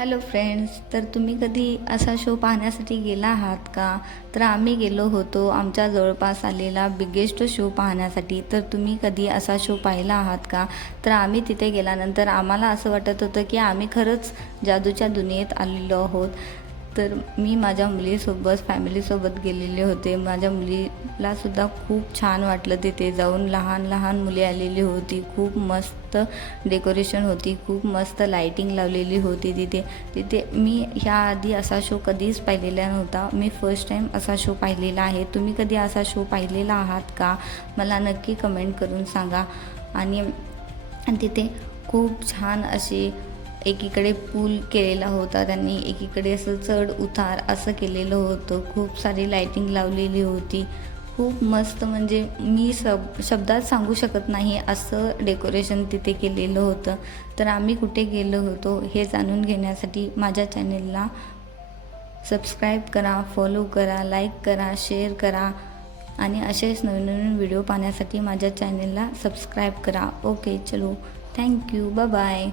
Hello friends तर तुम्ही कधी असा शो पाहण्यासाठी गेला आहात का? तर आम्ही गेलो होतो आमच्या जवळपास आलेला बिगेस्ट शो पाहण्यासाठी. तर तुम्ही कधी असा शो पाहिला आहात का? तर आम्ही तिथे गेल्यानंतर आम्हाला असं वाटत होतं की आम्ही खरंच जादूच्या दुनियेत आलेलो आहोत. तर मी माझ्या मुलीसोबत फॅमिलीसोबत गेलेले होते. माझ्या मुलीलासुद्धा खूप छान वाटलं तिथे जाऊन. लहान लहान मुली आलेली होती. खूप मस्त डेकोरेशन होती. खूप मस्त लाईटिंग लावलेली होती तिथे. तिथे मी ह्या आधी असा शो कधीच पाहिलेला नव्हता. मी फर्स्ट टाईम असा शो पाहिलेला आहे. तुम्ही कधी असा शो पाहिलेला आहात का? मला नक्की कमेंट करून सांगा. आणि आणि तिथे खूप छान असे एकीकडे पूल केलेला होता त्यांनी एकीकडे असं चढ उतार असं केलेलं होतं. खूप सारी लाईटिंग लावलेली होती. खूप मस्त म्हणजे मी सब शब्दात सांगू शकत नाही असं डेकोरेशन तिथे केलेलं होतं. तर आम्ही कुठे गेलो होतो हे जाणून घेण्यासाठी माझ्या चॅनेलला सबस्क्राईब करा फॉलो करा लाईक करा शेअर करा आणि असेच नवीन नवीन व्हिडिओ पाहण्यासाठी माझ्या चॅनेलला सबस्क्राईब करा. ओके चलो. Thank you bye bye